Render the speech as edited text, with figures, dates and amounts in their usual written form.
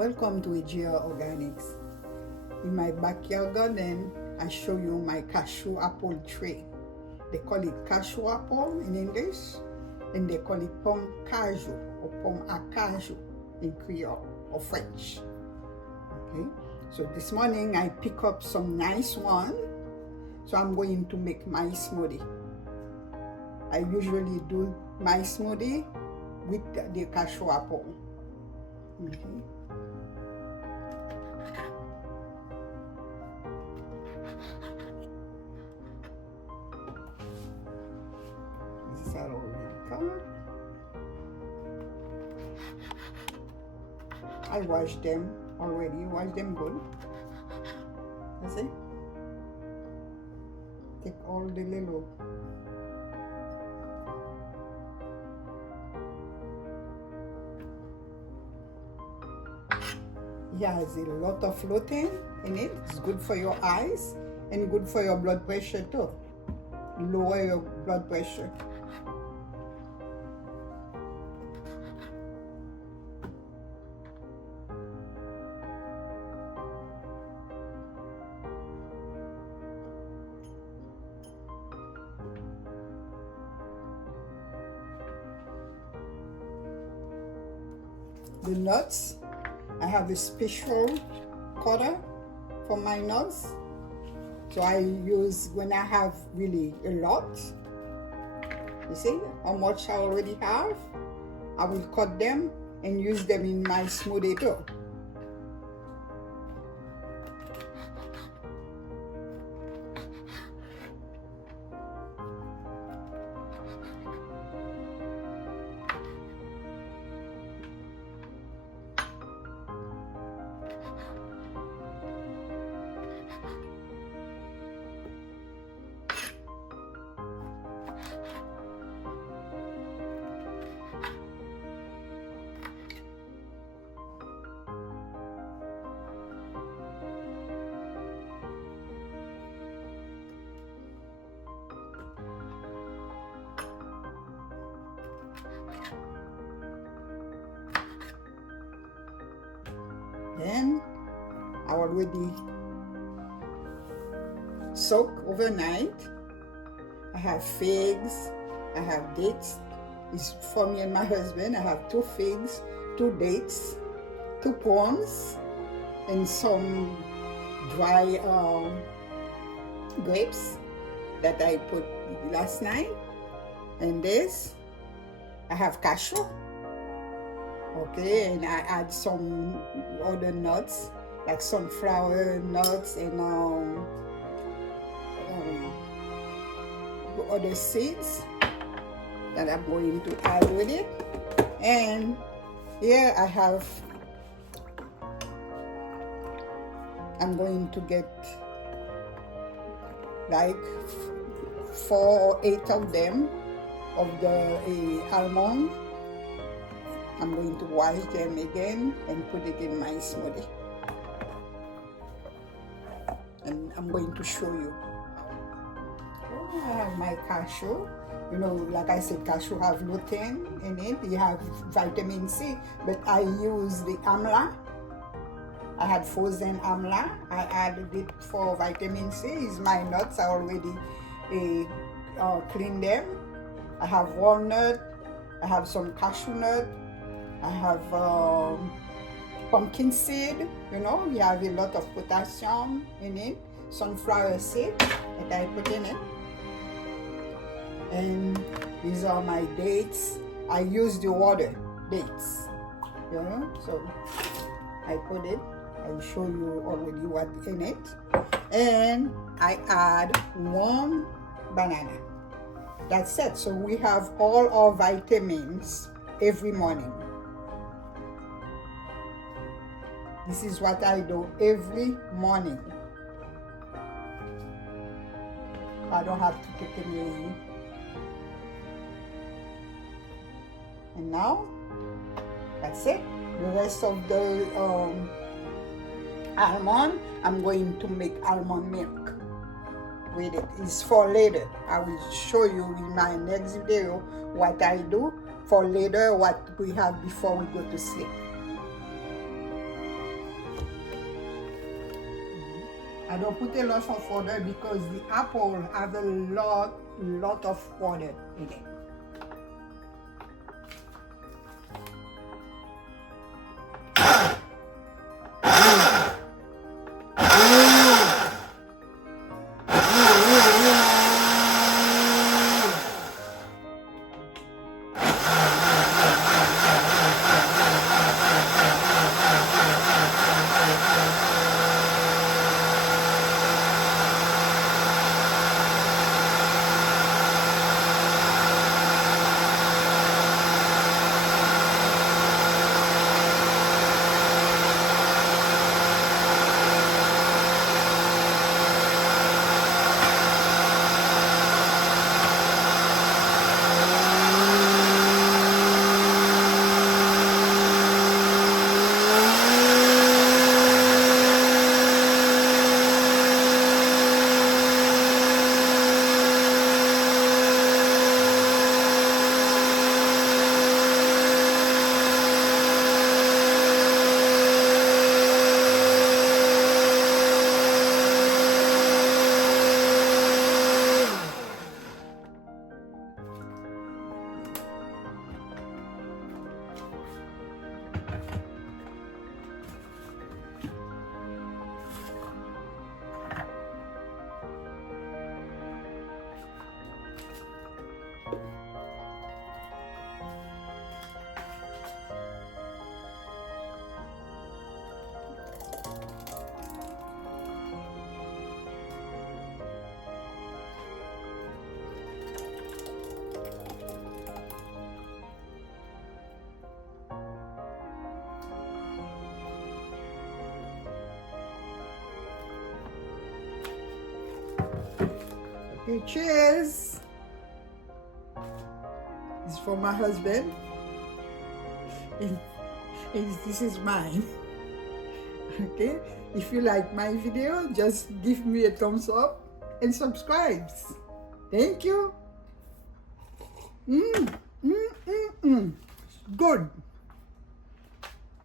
Welcome to AGR Organics. In my backyard garden, I show you my cashew apple tree. They call it cashew apple in English, and they call it pomme cashew or pomme à cashew in Creole or French. Okay, so this morning I pick up some nice one, so I'm going to make my smoothie. I usually do my smoothie with the cashew apple. Okay. These are already cut. I washed them already, wash them good. You see? Take all the little it has a lot of lutein in it. It's good for your eyes and good for your blood pressure too. Lower your blood pressure. The nuts, I have a special cutter for my nuts. So I use when I have really a lot. You see how much I already have? I will cut them and use them in my smoothie too. Then I already soak overnight. I have figs, I have dates. It's for me and my husband. I have 2 figs, 2 dates, 2 prunes, and some dry grapes that I put last night. And this, I have cashew. Okay, and I add some other nuts like sunflower nuts and other seeds that I'm going to add with it. And here I have, I'm going to get like 4 or 8 of them of the almond. I'm going to wash them again and put it in my smoothie. And I'm going to show you. I have my cashew. You know, like I said, cashew have lutein in it. You have vitamin C, but I use the amla. I had frozen amla. I added it for vitamin C. It's my nuts. I already cleaned them. I have walnut. I have some cashew nut. I have pumpkin seed, you know, you have a lot of potassium in it, sunflower seed that I put in it. And these are my dates. I use the water dates, you know, so I put it. I'll show you already what in it. And I add 1 banana. That's it. So we have all our vitamins every morning. This is what I do every morning. I don't have to take any. And now, that's it. The rest of the almond, I'm going to make almond milk with it. It's for later. I will show you in my next video what I do for later, what we have before we go to sleep. I don't put a lot of water because the apple has a lot of water in it. Okay, cheers. It's for my husband. This is mine. Okay, if you like my video, just give me a thumbs up and subscribe. Thank you. Good.